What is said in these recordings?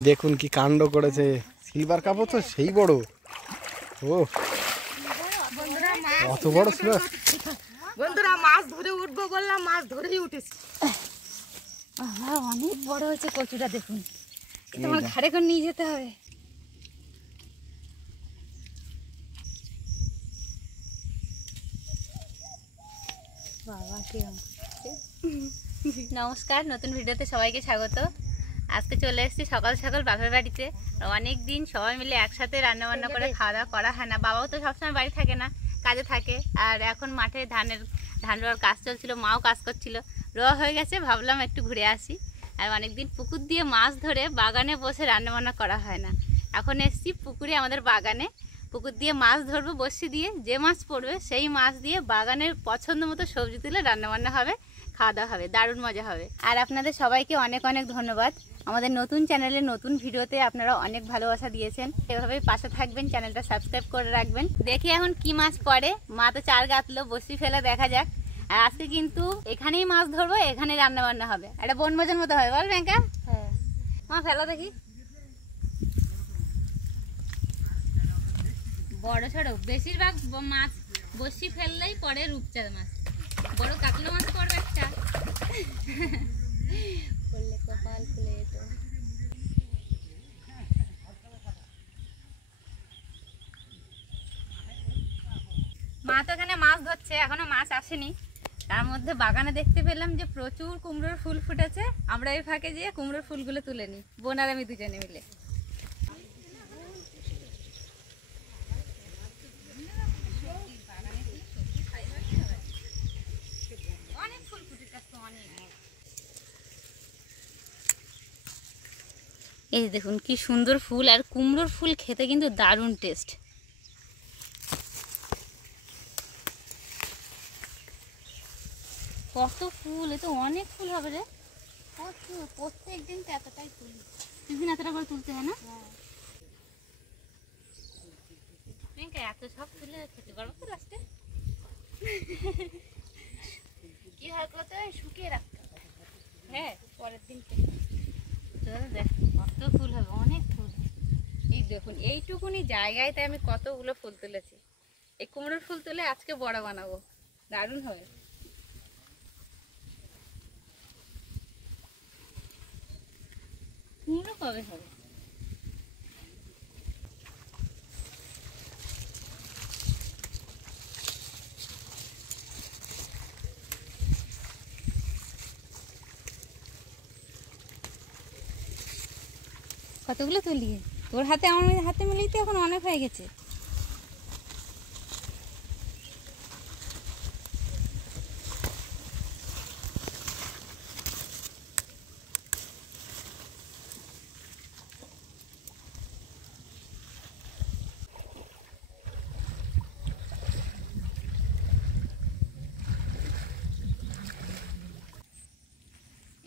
দেখুন কি কাণ্ড করেছে, সিলভার কাপও তো সেই বড়। ও কত বড় ছিল বন্ধুরা, মাছ ধরে উঠবো বললাম, মাছ ধরেই উঠেছি। অনেক বড় হয়েছে কচুটা, দেখুন তোমার ঘাড়ে করে নিয়ে যেতে হবে। নমস্কার, নতুন ভিডিওতে সবাইকে স্বাগত। আজকে চলে এসেছি সকাল সকাল বাপের বাড়িতে। অনেক দিন সবাই মিলে একসাথে রান্না বান্না করে খাওয়া দাওয়া করা হয় না। বাবাও তো সবসময় বাড়ি থাকে না, কাজে থাকে। আর এখন মাঠে ধান রোয়ার কাজ চলছিল, মাও কাজ করছিল। রোয়া হয়ে গেছে, ভাবলাম একটু ঘুরে আসি। আর অনেকদিন পুকুর দিয়ে মাছ ধরে বাগানে বসে রান্না বান্না করা হয় না। এখন এসেছি পুকুরে, আমাদের বাগানে পুকুর দিয়ে মাছ ধরবো বড়শি দিয়ে। যে মাছ পড়বে সেই মাছ দিয়ে বাগানের পছন্দ মতো সবজি তুলে রান্নাবান্না হবে, খাওয়া দাওয়া হবে, দারুণ মজা হবে। আর আপনাদের সবাইকে অনেক অনেক ধন্যবাদ। আমাদের নতুন চ্যানেলে নতুন ভিডিওতে আপনারা অনেক ভালোবাসা দিয়েছেন। এভাবেই পাশে থাকবেন, চ্যানেলটা সাবস্ক্রাইব করে রাখবেন। দেখি এখন কি মাছ পড়ে। মা তো চার গাঁথলো, বসি ফেলে দেখা যাক। আর আজকে কিন্তু এখানেই মাছ ধরবো, এখানে রান্নাবান্না হবে, একটা বনভোজন মতো হবে, বল ব্যাংকা? হ্যাঁ মা, ফেলো দেখি। বড় ছোট বেশিরভাগ মাছ বসি ফেললেই পড়ে রূপচাঁদ মাছ। বড় কাতলা মাছ পড়বে একটা, পড়লে কপাল খুলে যেত। মা তো এখানে মাছ ধরছে, এখনো মাছ আসেনি। তার মধ্যে বাগানে দেখতে পেলাম যে প্রচুর কুমড়োর ফুল ফুটেছে। আমরা এই ফাঁকে যেয়ে কুমড়োর ফুলগুলো তুলে নিই, বোন আর আমি দুজনে মিলে। এই দেখুন কি সুন্দর ফুল, আর কুমড়োর ফুল খেতে কিন্তু দারুণ টেস্ট। কত ফুল, এ তো অনেক ফুল হবে রে। প্রত্যেক দিন তো এতটাই তুলি, দিন এতটা করে তুলতে হয় না? এত সব তুলে খেতে পারবো তো লাস্টে? কি হয় কত শুকিয়ে রাখতে হবে। হ্যাঁ, পরের দিন দেখ কত ফুল হবে, অনেক ফুল। এই দেখুন এইটুকুনি জায়গায় তাই আমি কতগুলো ফুল তুলেছি। এই কুমড়োর ফুল তুলে আজকে বড়া বানাবো, দারুণ হবে। কুমড়ো কবে হবে? কতগুলো তুলিয়ে তোর হাতে আমার হাতে মিলিয়ে তো এখন অনেক হয়ে গেছে।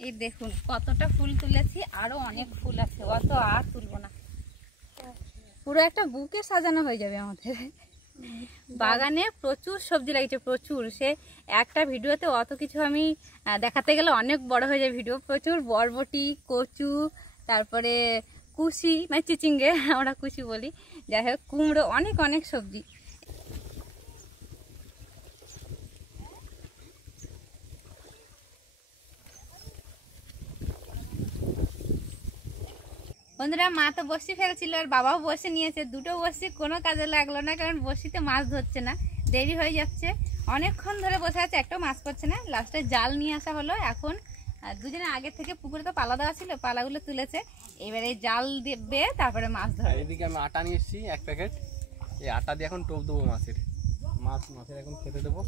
এই দেখুন কতটা ফুল তুলেছি, আরো অনেক ফুল আছে, অত আর তুলবো না। পুরো একটা বুকে সাজানো হয়ে যাবে আমাদের। বাগানে প্রচুর সবজি লাগিয়েছে, প্রচুর। সে একটা ভিডিওতে অত কিছু আমি দেখাতে গেলে অনেক বড় হয়ে যায় ভিডিও। প্রচুর বরবটি, কচু, তারপরে কুশি মানে চিচিঙ্গে, আমরা কুশি বলি, যাই হোক কুমড়ো, অনেক অনেক সবজি। বন্ধুরা, মা তো বসি ফেলছিল আর বাবাও বসে নিয়েছে। দুটো বসি কোনো কাজে লাগলো না, কারণ বসিতে মাছ ধরছে না, দেরি হয়ে যাচ্ছে। অনেকক্ষণ ধরে বসে আছে, একটাও মাছ পড়ছে না। লাস্টে জাল নিয়ে আসা হলো। এখন দুজনে আগে থেকে পুকুরে তো পালা দেওয়া ছিল, পালাগুলো তুলেছে, এবারে জাল দিয়ে তারপরে মাছ ধরে। এদিকে আমি আটা নিয়ে এসেছি 1 প্যাকেট। এই আটা দিয়ে এখন টোপ দেবো মাছের এখন খেতে দেবো,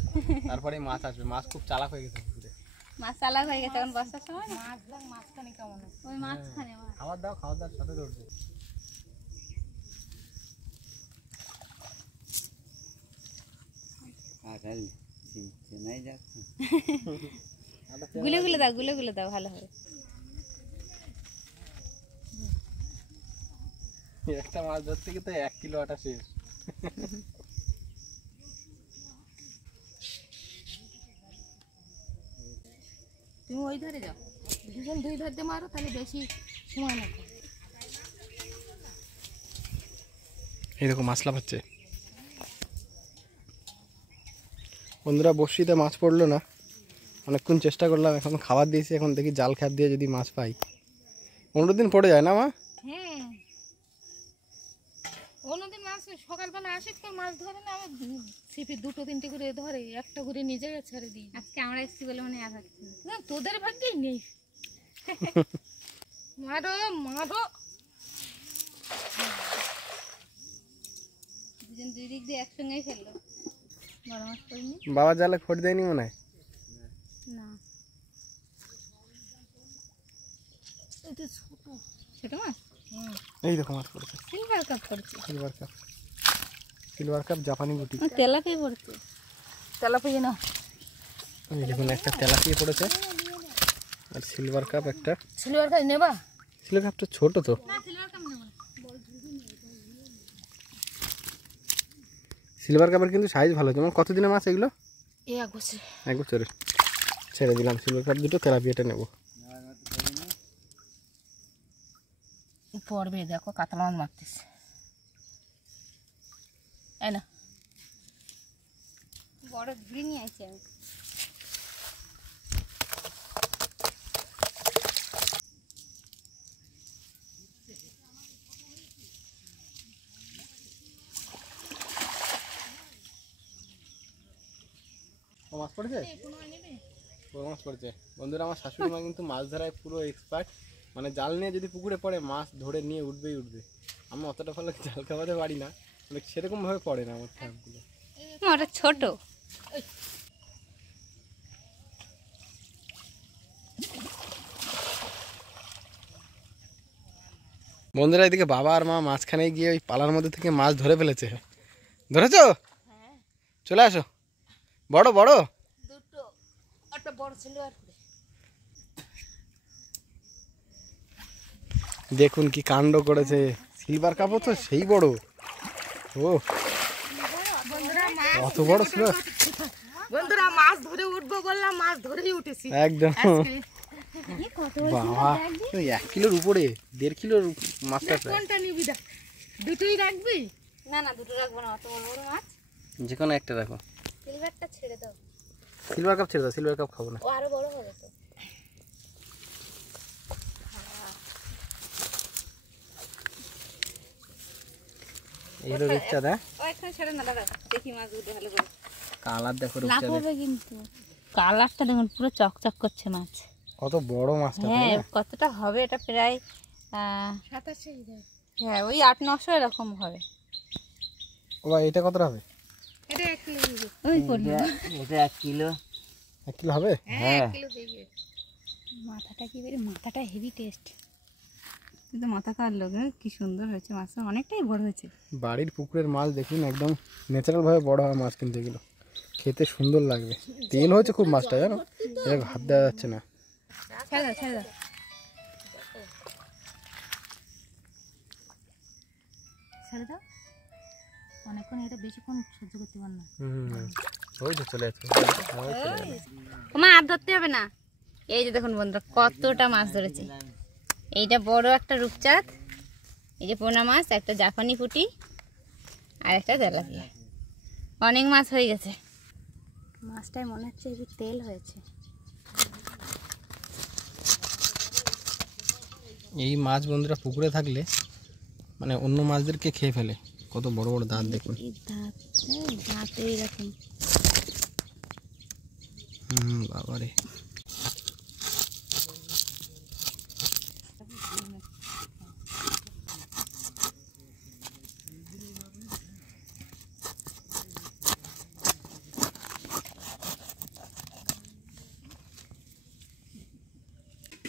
তারপরে মাছ আসবে। মাছ খুব চালাক হয়ে গেছে পুকুরে, মাছ চালাক হয়ে গেছে এখন বর্ষার সময়। মাঝখানে কেমন ওই মাঝখানে খাবার দাও সাথে ধরবে। গুলে গুলে দাও, গুলে গুলে দাও, ভালো হবে। একটা মাছ ধরতে গিয়ে তো 1 কিলো আটা শেষ। তুমি ওই ধারে যাও, দুজন দুই ধারে মারো, তাহলে বেশি সময় লাগবে। এই দেখো মাছ লাফাচ্ছে। বন্ধুরা বড়শিতে মাছ পড়লো না, অনেকক্ষণ চেষ্টা করলাম, এখন খাবার দিয়েছি, এখন দেখি জাল খ্যাপ দিয়ে যদি মাছ পাই। 15 দিন পড়ে যায় না মা? হ্যাঁ, অন্যদিন মাছ সকালবেলা আসে কেউ মাছ ধরে না, আমার ছিপে 2-3টে করে ধরে, একটা করে নিজে ছেড়ে দিই। আজকে আমরা এসেছি বলে মনে আর হচ্ছে না। না, তোদের ভাগ্যেই নেই। মারো মারো, দুজন দুই দিক দিয়ে একসঙ্গেই ফেললো। বড় মাছ পড়িনি? বাবা জালে খড় দেয়নি মনে হয়। না, এটা ছোট ছোট মাছ। এই দেখো মাছ পড়েছে, সিলভার কাপ পড়ছে। সিলভার কাপ, সিলভার কাপ জাপানি গুটি। তেলাপিয়া পড়ছে। তেলাপিয়া না, এই দেখুন একটা তেলাপিয়া পড়েছে, আর সিলভার কাপ একটা। সিলভার কাপ নেবা? সিলভার কাপটা ছোট তো। না, সিলভার কাপ নেব না। সিলভার কাপের কিন্তু সাইজ ভালো। যেমন কতদিনের মাছ এগুলো? এই 1 বছর। 1 বছরের। ছেড়ে দিলাম সিলভার কাপ দুটো, তেলাপিয়াটা নেব। পড়বে, দেখো কাতলা মাছ মারতেছে। এই না, বড় ঝুড়ি নিয়ে আসছি আমি। মাছ পড়েছে, বড় মাছ পড়েছে। বন্ধুরা আমার শাশুড়ি মা কিন্তু মাছ ধরায় পুরো এক্সপার্ট, মানে জাল নিয়ে যদি পুকুরে পড়ে মাছ ধরে নিয়ে উঠবেই উঠবে। আমি অতটা ভালো জাল খাওয়াতে পারি না, মানে সেরকম ভাবে পড়ে না আমার ঠাকুরগুলো। ওটা ছোট। বন্ধুরা এদিকে বাবা আর মা মাঝখানে গিয়ে ওই পালার মধ্যে থেকে মাছ ধরে ফেলেছে। ধরেছো? চলে আসো। বড় বড় দুটো, একটা বড় সিলভার। দেখুন কি কাণ্ড করেছে। সিলভার কাপও তো সেই বড়। ও অত বড় ছিল। বন্ধুরা মাছ ধরে উঠবো বললাম, মাছ ধরেই উঠেছি একদম বাবা, 1 কিলোর উপরে, 1.5 কিলোর মাছটা প্রায়। কোনটা নিবি? দেখ, দুটোই রাখবি? না না, দুটো রাখবো না, অত বড় বড় মাছ। যে কোনো একটা রাখো। সিলভারটা ছেড়ে দাও। সিলভার কাপ ছেড়ে দাও, সিলভার কাপ খাবো না। ও আরো বড় হবে তো। এইগুলো রূপচাঁদ। হ্যাঁ, ও এখানে ছেড়ে না দাদা, দেখি মাছ দুটো ভালো করে। কালার দেখো লাভ রূপচাঁদের। হবে কিন্তু। কালারটা দেখুন পুরো চকচক করছে মাছ। কত বড় মাছটা, তাই হ্যাঁ, না? কতটা হবে এটা? প্রায় 27,000। হ্যাঁ, ওই 8-900 এরকম হবে। ও ভাই এটা কতটা হবে? এটা 1 কিলো দিবে। ওই পড়লো। এটা 1 কিলো। 1 কিলো হবে? হ্যাঁ, 1 কিলো দিবে। মাথাটা কি বেরে, মাথাটা হেভি টেস্ট। কিন্তু মাথা খাওয়ার লোক, কি সুন্দর হয়েছে মাছটা, অনেকটাই বড় হয়েছে। বাড়ির পুকুরের মাছ দেখুন, একদম ন্যাচারাল ভাবে বড় হয় মাছ, কিন্তু এগুলো খেতে সুন্দর লাগবে। তেল হয়েছে খুব মাছটা, জানো, এটা হাত দেওয়া যাচ্ছে না। ছেড়ে দাও, ছেড়ে দাও। ছেড়ে দাও, অনেকক্ষণ এটা বেশিক্ষণ সহ্য করতে পার না। ওই তো চলে যাচ্ছে। মা আর ধরতে হবে না। এই যে দেখুন বন্ধুরা, কতটা মাছ ধরেছে। এইটা বড় একটা রূপচাঁদ, এই যে পোনা মাছ, একটা জাপানি পুঁটি, আর একটা তেলাপিয়া। অনেক মাছ হয়ে গেছে। মাছটাই মনে হচ্ছে এই যে তেল হয়েছে। এই মাছ বন্ধুরা পুকুরে থাকলে মানে অন্য মাছদেরকে খেয়ে ফেলে। কত বড় বড় দাঁত দেখুন। এই দাঁত, দাঁত এইরকম। বাবারে,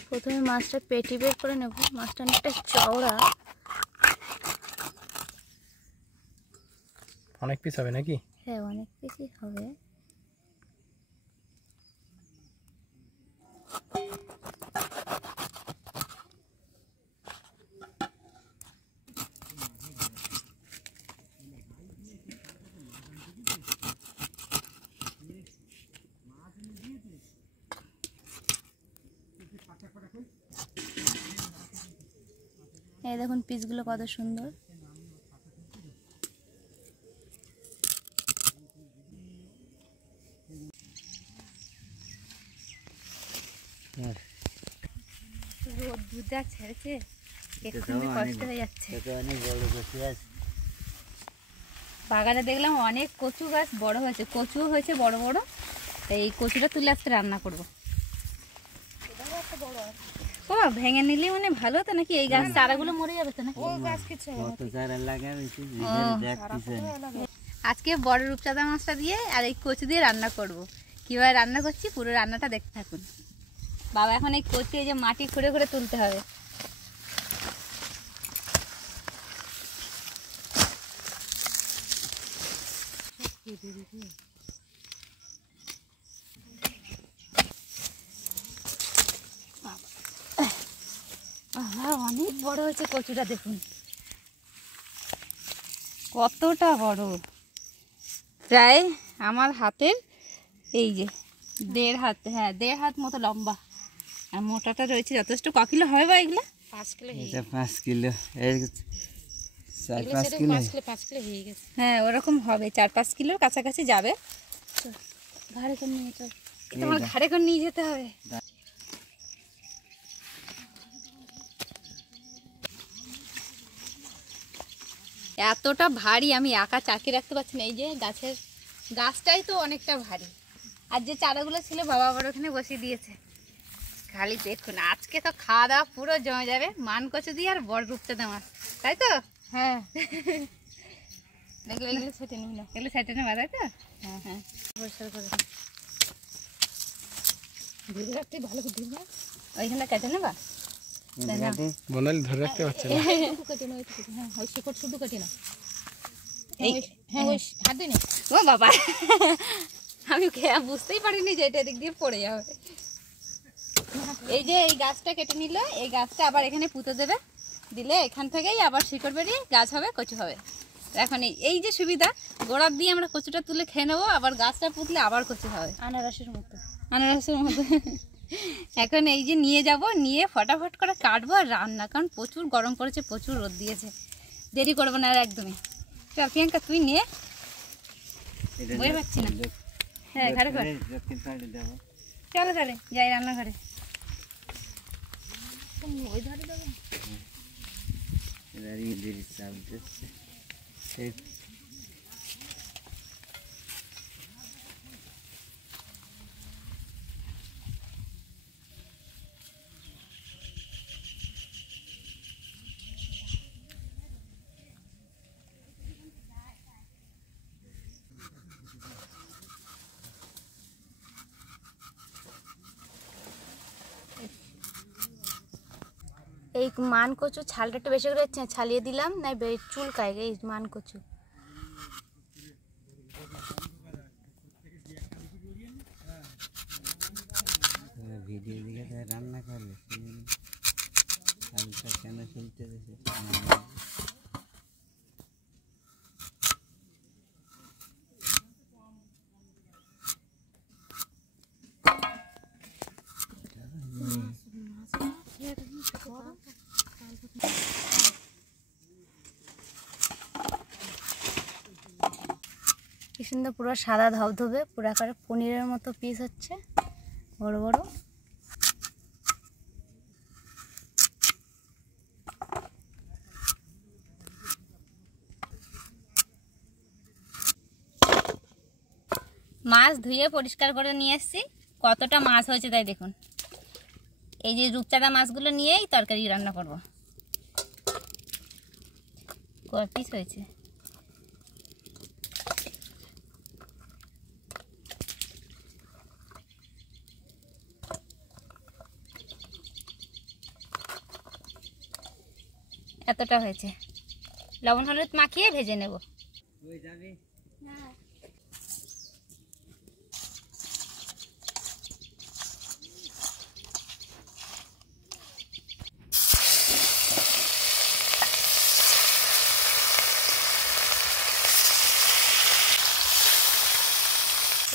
প্রথমে মাছটা পেটি বের করে নেব। মাছটা অনেকটা চওড়া। অনেক পিস হবে নাকি? হ্যাঁ, অনেক বেশি হবে। এই দেখুন পিসগুলো কত সুন্দর। যা ছেড়েছে এক্ষুনি কষ্ট হয়ে যাচ্ছে। বাগানে দেখলাম অনেক কচু গাছ বড় হয়েছে, কচুও হয়েছে বড় বড়। তাই এই কচুটা তুলে আজকে রান্না করবো। ও ভেঙে নিলে মানে ভালো হতো নাকি? এই গাছ চারাগুলো মরে যাবে তো নাকি? আজকে বড় রূপচাঁদা মাছটা দিয়ে আর এই কচু দিয়ে রান্না করব। কিভাবে রান্না করছি পুরো রান্নাটা দেখতে থাকুন। বাবা এখন এই কচু এই যে মাটি খুঁড়ে খুঁড়ে তুলতে হবে। অনেক বড় হয়েছে কচুটা, দেখুন কতটা বড়, প্রায় আমার হাতের এই যে 1.5 হাত, হ্যাঁ 1.5 হাত মতো লম্বা। আর মোটাটা রয়েছে যথেষ্ট। ক কিলো হবে বা এগুলো? 5 কিলো। 5 kilo, 4-5 kilo. 5 কিলো হয়ে গেছে। হ্যাঁ ওরকম হবে, 4-5 কিলোর কাছাকাছি যাবে। ঘাড়ে করে নিয়ে চল, তোমার ঘাড়ে করে নিয়ে যেতে হবে। এতটা ভারী আমি একা চাকি রাখতে পারছি না। এই যে গাছটাই তো অনেকটা ভারী। আর যে চারাগুলো ছিল বাবা আবার ওখানে বসিয়ে দিয়েছে। খালি দেখুন আজকে তো খাওয়া দাওয়া পুরো জমে যাবে, মান কচু দিয়ে আর বড় রূপচাঁদা মাছ, তাই তো? হ্যাঁ দেখলে এগুলো সেটে নিবি না, এগুলো সেটে নেবা, তাই তো? হ্যাঁ হ্যাঁ পরিষ্কার করে ধরে রাখতে ভালো করে ধরবে। ওইখানে কেটে নেবা, বনালি ধরে রাখতে পারছে না। কেটে না, হ্যাঁ ওই শিকড় শুধু কেটে না। হ্যাঁ ওই হাত দিই না। ও বাবা আমি বুঝতেই পারিনি যে এটা এদিক দিয়ে পড়ে যাবে। এই যে এই গাছটা কেটে নিলে এই গাছটা আবার এখানে পুঁতে দেবে, দিলে এখান থেকেই আবার শিকড় বেরিয়ে গাছ হবে, কচু হবে। এখন এই যে সুবিধা, গোড়ার দিয়ে আমরা কচুটা তুলে খেয়ে নেবো, আবার গাছটা পুঁতলে আবার কচু হবে আনারসের মতো। আনারসের মতো। এখন এই যে নিয়ে যাব, নিয়ে ফটাফট করে কাটবো আর রান্না, কারণ প্রচুর গরম পড়েছে, প্রচুর রোদ দিয়েছে। দেরি করবো না আর একদমই। চল প্রিয়াঙ্কা তুই নিয়ে, বয়ে পাচ্ছি না। হ্যাঁ ঘরে ঘরে চলো তাহলে যাই রান্নাঘরে। ওই ধারে দেবে। এই মান কচু ছালটা একটু বেশি করে ছালিয়ে দিলাম, না চুলকায় এই মান কচু। ভিডিও দিকে রান্না করলে কেন চলতে কি সুন্দর পুরো সাদা ধবধবে, পুরো আকারে পনিরের মতো পিস হচ্ছে, বড় বড়। মাছ ধুয়ে পরিষ্কার করে নিয়ে এসেছি, কতটা মাছ হয়েছে তাই দেখুন। এই যে রূপচাঁদা মাছগুলো নিয়েই তরকারি রান্না করব। কয় পিস হয়েছে? এতটা হয়েছে। লবণ হলুদ মাখিয়ে ভেজে নেব।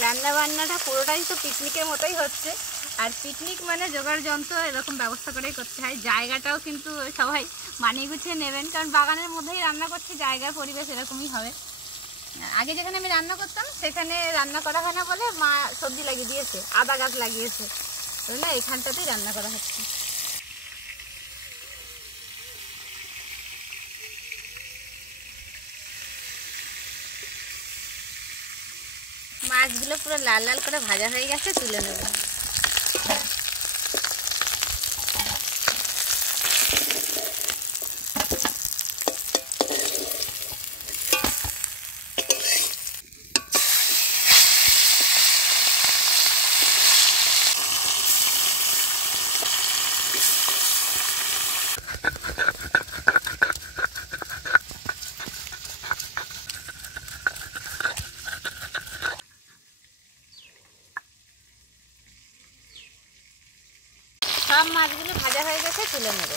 রান্না বান্নাটা পুরোটাই তো পিকনিকের মতোই হচ্ছে। আর পিকনিক মানে জোগাড় যন্ত্র এরকম ব্যবস্থা করেই করতে হয়। জায়গাটাও কিন্তু সবাই মানিয়ে গুছিয়ে নেবেন, কারণ বাগানের মধ্যেই রান্না করছি, জায়গার পরিবেশ এরকমই হবে। আগে যেখানে আমি রান্না করতাম সেখানে রান্না করা হয় না বলে মা সবজি লাগিয়ে দিয়েছে, আদা গাছ লাগিয়েছে, না এখানটাতেই রান্না করা হচ্ছে। মাছগুলো পুরো লাল লাল করে ভাজা হয়ে গেছে, তুলে নেব। সব মাছগুলো ভাজা হয়ে গেছে, তুলে নেব।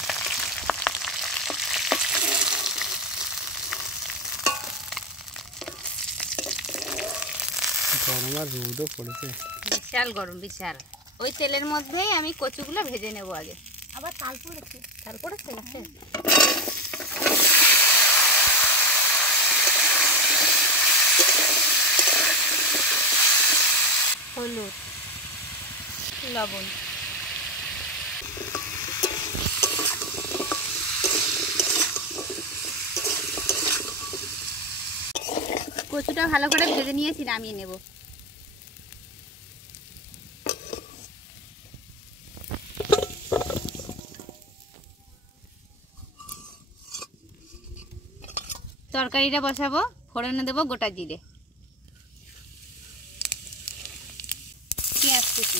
গরম আর রোদও পড়েছে, বিশাল গরম, বিশাল। ওই তেলের মধ্যেই আমি কচুগুলো ভেজে নেব আগে। আবার তাল পড়েছে। তাল পড়েছে গাছে? হলুদ, লবণ, কচুটা ভালো করে ভেজে নিয়েছি, নামিয়ে নেব। তরকারিটা বসাবো, ফোড়নে দেবো গোটা জিরে, পেঁয়াজ কুচি,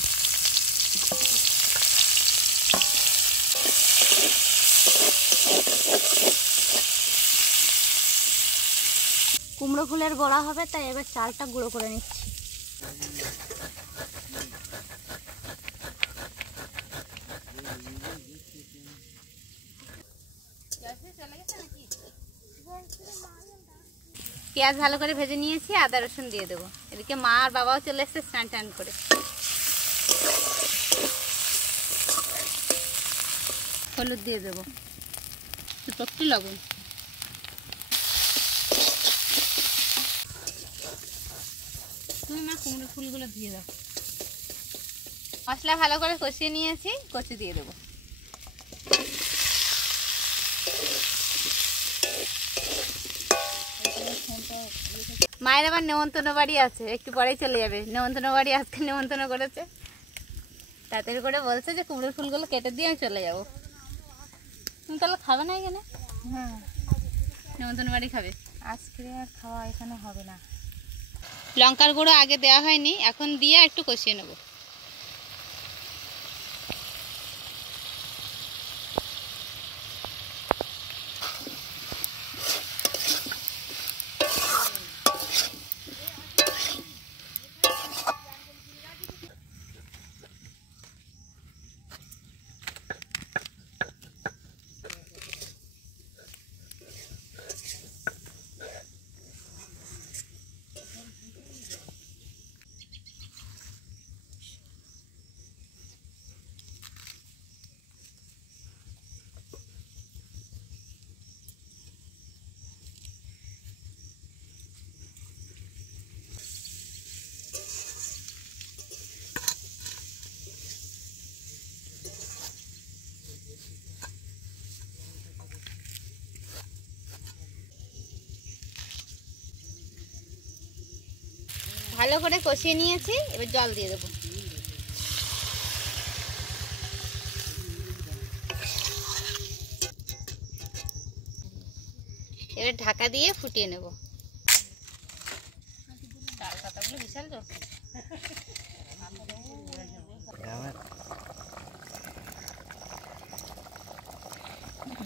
কুমড়ো ফুলের বড়া হবে, তাই এবার চালটা গুঁড়ো করে নিচ্ছি। পেঁয়াজ ভালো করে ভেজে নিয়েছি, আদা রসুন দিয়ে দেবো। এদিকে মা আর বাবাও চলে এসছে স্নান টান করে। হলুদ দিয়ে দেবো, একটু লবণ। তুমি মা কুমড়ো ফুলগুলো দিয়ে দাও। মশলা ভালো করে কষিয়ে নিয়েছি, কচু দিয়ে দেবো। মায়ের আবার নেমন্তন্ন বাড়ি আছে, একটু পরেই চলে যাবে। নেমন্তন্ন বাড়ি আজকে নেমন্তন্ন করেছে, তাড়াতাড়ি করে বলছে যে কুমড়োর ফুলগুলো কেটে দিয়ে আমি চলে যাবো। তুমি তাহলে খাবে না এখানে? হ্যাঁ, নেমন্তন্ন বাড়ি খাবে। আজকে আর খাওয়া এখানে হবে না। লঙ্কার গুঁড়ো আগে দেওয়া হয়নি, এখন দিয়ে একটু কষিয়ে নেব। ভালো করে কষিয়ে নিয়েছি, এবার জল দিয়ে দেবো। এবার ঢাকা দিয়ে ফুটিয়ে নেব। তাল পাতাগুলো বিশাল তো।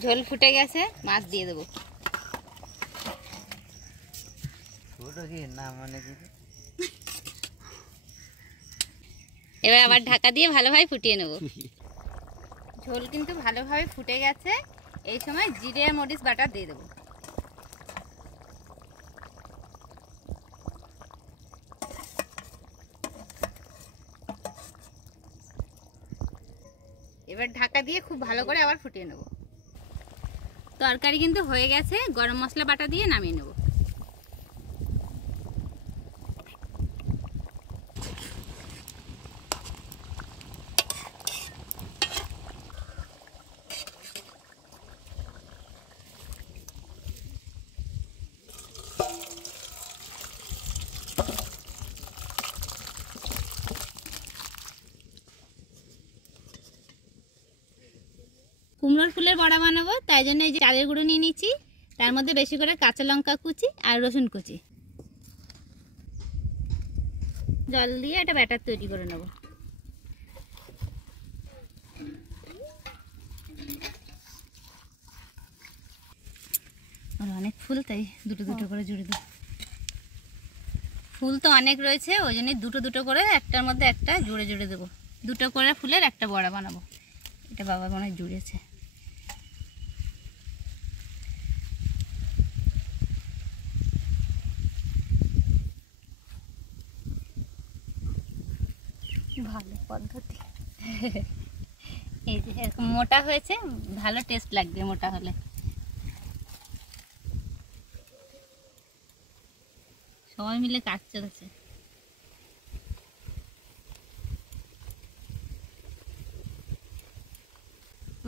ঝোল ফুটে গেছে, মাছ দিয়ে দেবো। এবার আবার ঢাকা দিয়ে ভালোভাবে ফুটিয়ে নেব। ঝোল কিন্তু ভালোভাবে ফুটে গেছে, এই সময় জিরে আর মরিচ বাটা দিয়ে দেবো। এবার ঢাকা দিয়ে খুব ভালো করে আবার ফুটিয়ে নেব। তরকারি কিন্তু হয়ে গেছে, গরম মশলা বাটা দিয়ে নামিয়ে নেব। কুমড়োর ফুলের বড়া বানাবো, তাই জন্য এই যে চালের গুঁড়ো নিয়ে নিচ্ছি, তার মধ্যে বেশি করে কাঁচা লঙ্কা কুচি আর রসুন কুচি, জল দিয়ে একটা ব্যাটার তৈরি করে নেব। আর অনেক ফুল, তাই দুটো দুটো করে জুড়ে দেবো। ফুল তো অনেক রয়েছে, ওই জন্যই দুটো দুটো করে একটার মধ্যে একটা জুড়ে জুড়ে দেবো। দুটো করে ফুলের একটা বড়া বানাবো। এটা বাবা মনে হয় জুড়েছে। ভালো পদ্ধতি। এই যে এরকম মোটা হয়েছে, ভালো টেস্ট লাগবে মোটা হলে। সবাই মিলে কাজ চলেছে।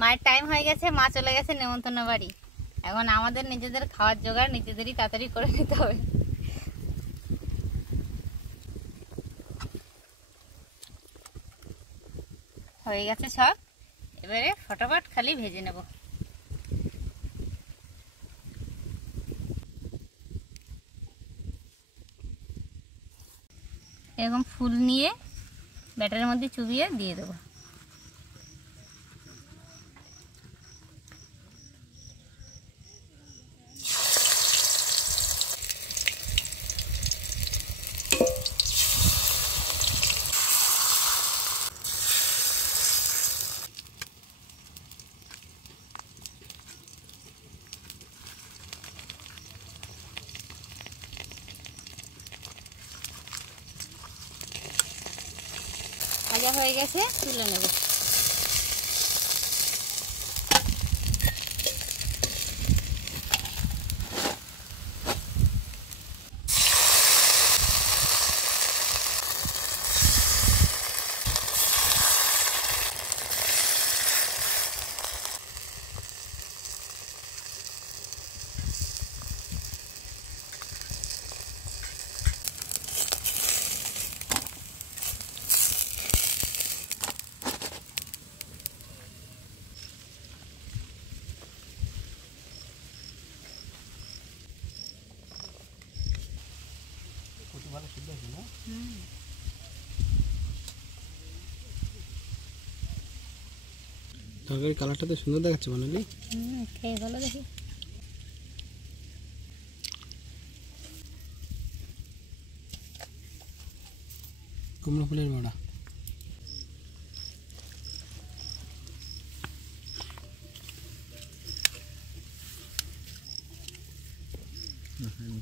মায়ের টাইম হয়ে গেছে, মা চলে গেছে নেমন্তন্ন বাড়ি। এখন আমাদের নিজেদের খাওয়ার জোগাড় নিজেদেরই তাড়াতাড়ি করে নিতে হবে। হয়ে গেছে সব, এবারে ফটাফট খালি ভেজে নেব। এরকম ফুল নিয়ে ব্যাটারের মধ্যে চুবিয়ে দিয়ে দেবো। ভাজা হয়ে গেছে, তুলে নেব। তরকারি কালারটা তো সুন্দর দেখাচ্ছে বানালি। খেয়ে ভালো দেখি। কুমড়ো ফুলের বড়া।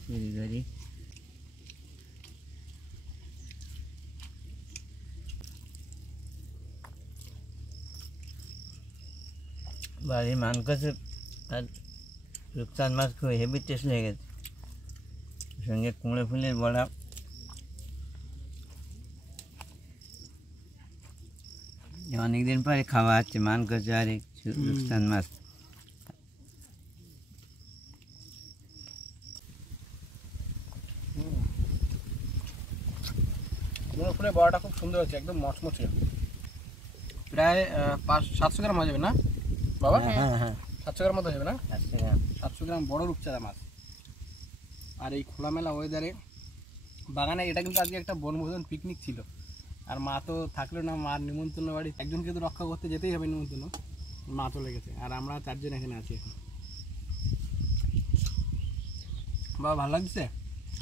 তৈরি করি। বাড়ির মানকসে আর রূপচাঁদ মাছ খুব হেভি টেস্ট লেগেছে, সঙ্গে কুমড়ো ফুলের বড়া। অনেকদিন পরে খাওয়া হচ্ছে মানকসে আর রূপচাঁদ মাছ। কুমড়ো ফুলের বড়াটা খুব সুন্দর হচ্ছে, একদম মচমচে। প্রায় 500-700 গ্রাম হয়ে যাবে না বাবা? হ্যাঁ হ্যাঁ 700 গ্রাম মতো হবে না? 700 গ্রাম। 700 গ্রাম বড় রূপচাঁদা মাছ। আর এই খোলামেলা ওয়েদারে বাগানে এটা কিন্তু আজকে একটা বনভোজন পিকনিক ছিল। আর মা তো থাকলো না, মার নিমন্ত্রণ বাড়ি একজনকে তো রক্ষা করতে যেতেই হবে নিমন্ত্রণ। মা চলে গেছে আর আমরা 4 জন এখানে আছি এখন। বাবা ভালো লাগছে?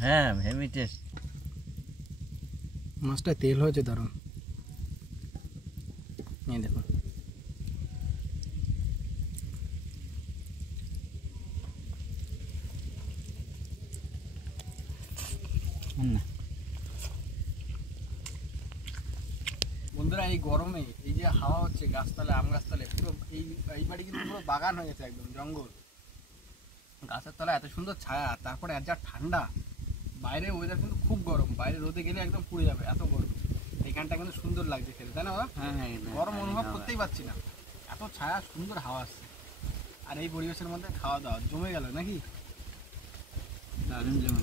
হ্যাঁ হেভি টেস্ট। মাছটা তেল হয়েছে দারুণ। এই দেখুন বন্ধুরা, এই গরমে এই যে হাওয়া হচ্ছে গাছতলে, আম গাছতলে, পুরো এই বাড়ি কিন্তু পুরো বাগান হয়ে গেছে, একদম জঙ্গল। গাছের তলায় এত সুন্দর ছায়া, তারপরে আর যা ঠান্ডা। বাইরে ওয়েদার কিন্তু খুব গরম, বাইরে রোদে গেলে একদম পুড়ে যাবে, এত গরম। এখানটা কিন্তু সুন্দর লাগছে খেতে, তাই না বাবা? হ্যাঁ গরম অনুভব করতেই পারছি না, এত ছায়া, সুন্দর হাওয়া আসছে। আর এই পরিবেশের মধ্যে খাওয়া দাওয়া জমে গেল নাকি? দারুণ জমে।